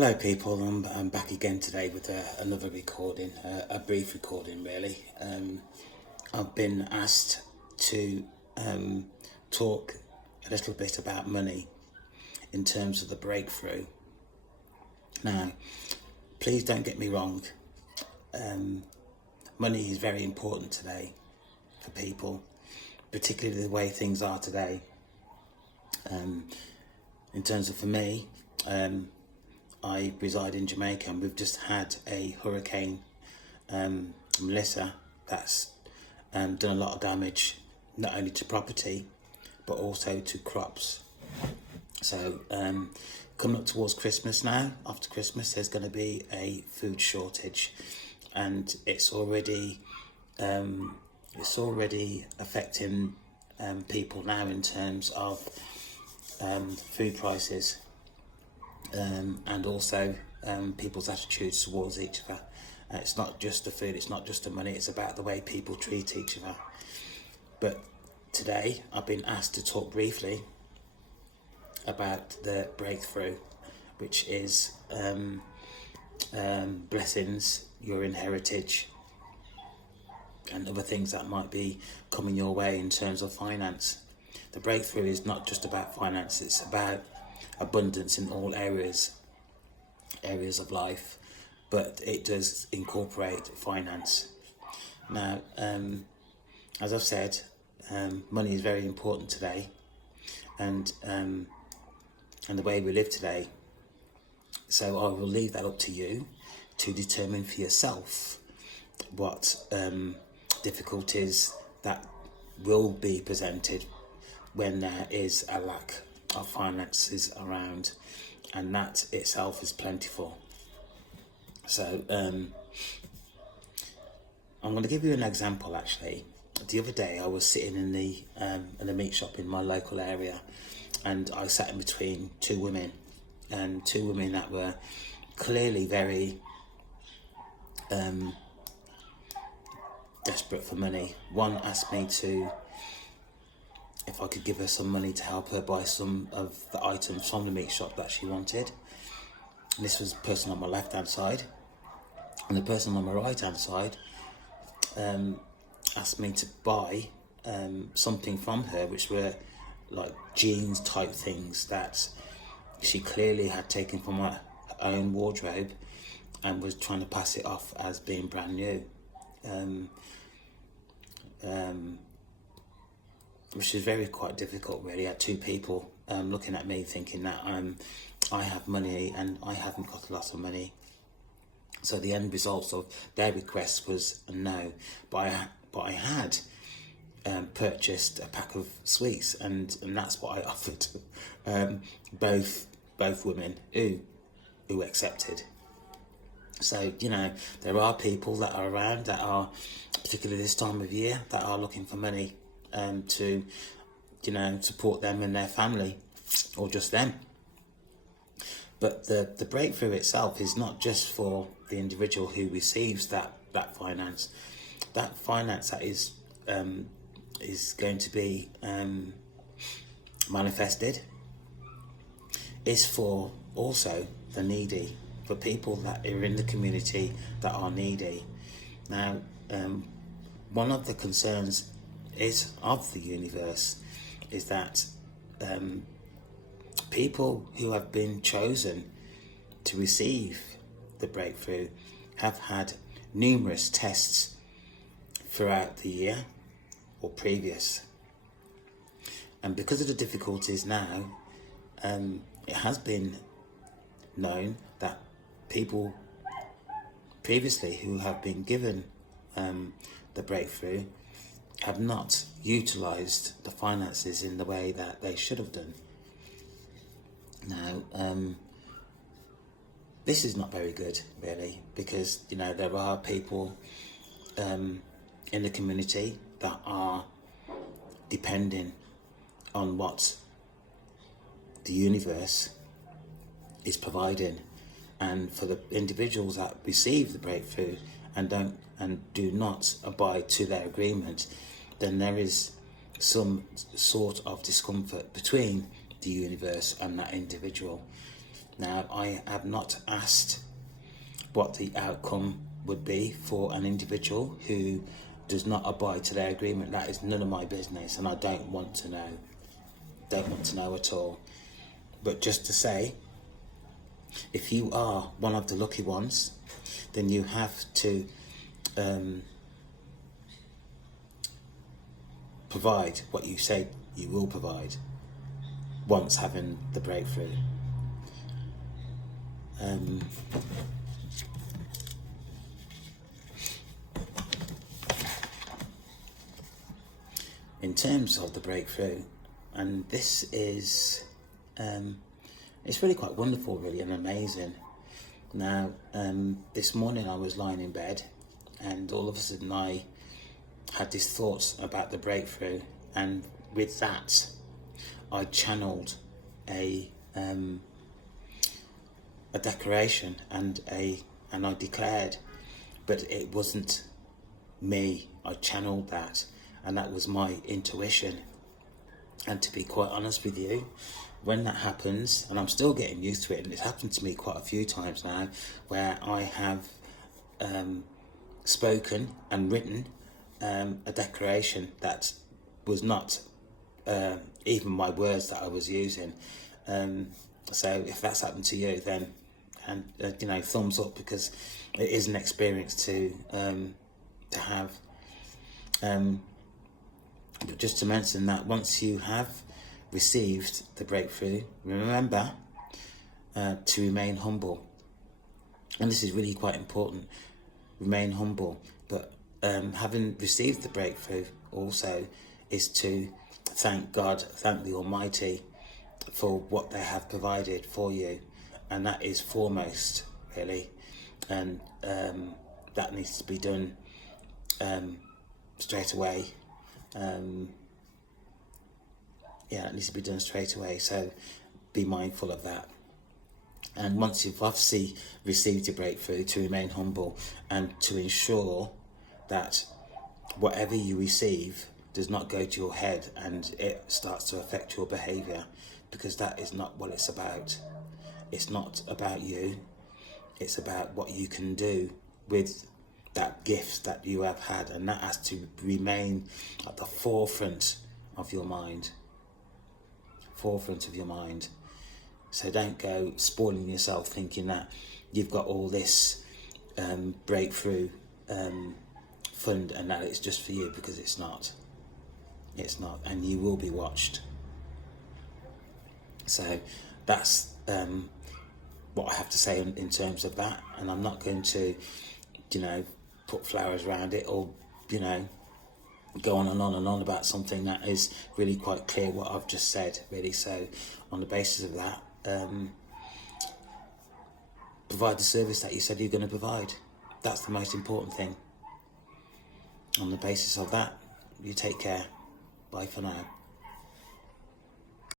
Hello people, I'm back again today with another recording, a brief recording really. I've been asked to talk a little bit about money in terms of the breakthrough. Now, please don't get me wrong, money is very important today for people, particularly the way things are today. In terms of for me, I reside in Jamaica and we've just had a hurricane, Melissa, that's done a lot of damage, not only to property, but also to crops. So coming up towards Christmas now, after Christmas, there's going to be a food shortage, and it's already affecting people now in terms of food prices. And also people's attitudes towards each other. It's not just the food, it's not just the money, it's about the way people treat each other. But today I've been asked to talk briefly about the breakthrough, which is blessings, your inheritance, and other things that might be coming your way in terms of finance. The breakthrough is not just about finance, it's about abundance in all areas of life, but it does incorporate finance. Now, as I've said, money is very important today, and the way we live today. So I will leave that up to you to determine for yourself what difficulties that will be presented when there is a lack of finances around, and that itself is plentiful. So I'm going to give you an example. Actually, the other day I was sitting in the meat shop in my local area, and I sat in between two women that were clearly very desperate for money. One asked me if I could give her some money to help her buy some of the items from the meat shop that she wanted. And this was the person on my left hand side, and the person on my right hand side asked me to buy something from her, which were like jeans type things that she clearly had taken from her own wardrobe and was trying to pass it off as being brand new. Which is quite difficult really. I had two people looking at me thinking that I have money and I haven't got a lot of money. So the end result of their request was a no, but I had purchased a pack of sweets, and that's what I offered both women who accepted. So, there are people that are around that are, particularly this time of year, that are looking for money to, support them and their family, or just them. But the breakthrough itself is not just for the individual who receives that finance. That finance that is going to be manifested is for also the needy, for people that are in the community that are needy. Now, one of the concerns of the universe is that people who have been chosen to receive the breakthrough have had numerous tests throughout the year or previous. And because of the difficulties now, it has been known that people previously who have been given the breakthrough have not utilised the finances in the way that they should have done. Now, this is not very good, really, because, there are people in the community that are depending on what the universe is providing. And for the individuals that receive the breakthrough and do not abide to their agreement, then there is some sort of discomfort between the universe and that individual. Now, I have not asked what the outcome would be for an individual who does not abide to their agreement. That is none of my business, and I don't want to know. Don't want to know at all. But just to say, if you are one of the lucky ones, then you have to provide what you say you will provide once having the breakthrough. In terms of the breakthrough, and this is it's really quite wonderful, really, and amazing. Now, this morning I was lying in bed, and all of a sudden I had these thoughts about the breakthrough, and with that I channeled a declaration and I declared, but it wasn't me. I channeled that, and that was my intuition. And to be quite honest with you, when that happens, and I'm still getting used to it, and it's happened to me quite a few times now, where I have spoken and written a declaration that was not even my words that I was using. So if that's happened to you, then thumbs up, because it is an experience to have. But just to mention that once you have received the breakthrough, remember to remain humble. And this is really quite important. Remain humble. But having received the breakthrough also is to thank God, thank the Almighty for what they have provided for you. And that is foremost, really. And that needs to be done straight away. It needs to be done straight away, so be mindful of that. And once you've obviously received your breakthrough, to remain humble and to ensure that whatever you receive does not go to your head and it starts to affect your behaviour, because that is not what it's about. It's not about you, it's about what you can do with that gift that you have had, and that has to remain at the forefront of your mind. So don't go spoiling yourself thinking that you've got all this breakthrough fund and that it's just for you, because it's not, and you will be watched. So that's what I have to say in terms of that, and I'm not going to put flowers around it, or go on and on and on about something that is really quite clear what I've just said, really. So on the basis of that, provide the service that you said you're going to provide. That's the most important thing. On the basis of that, you take care. Bye for now.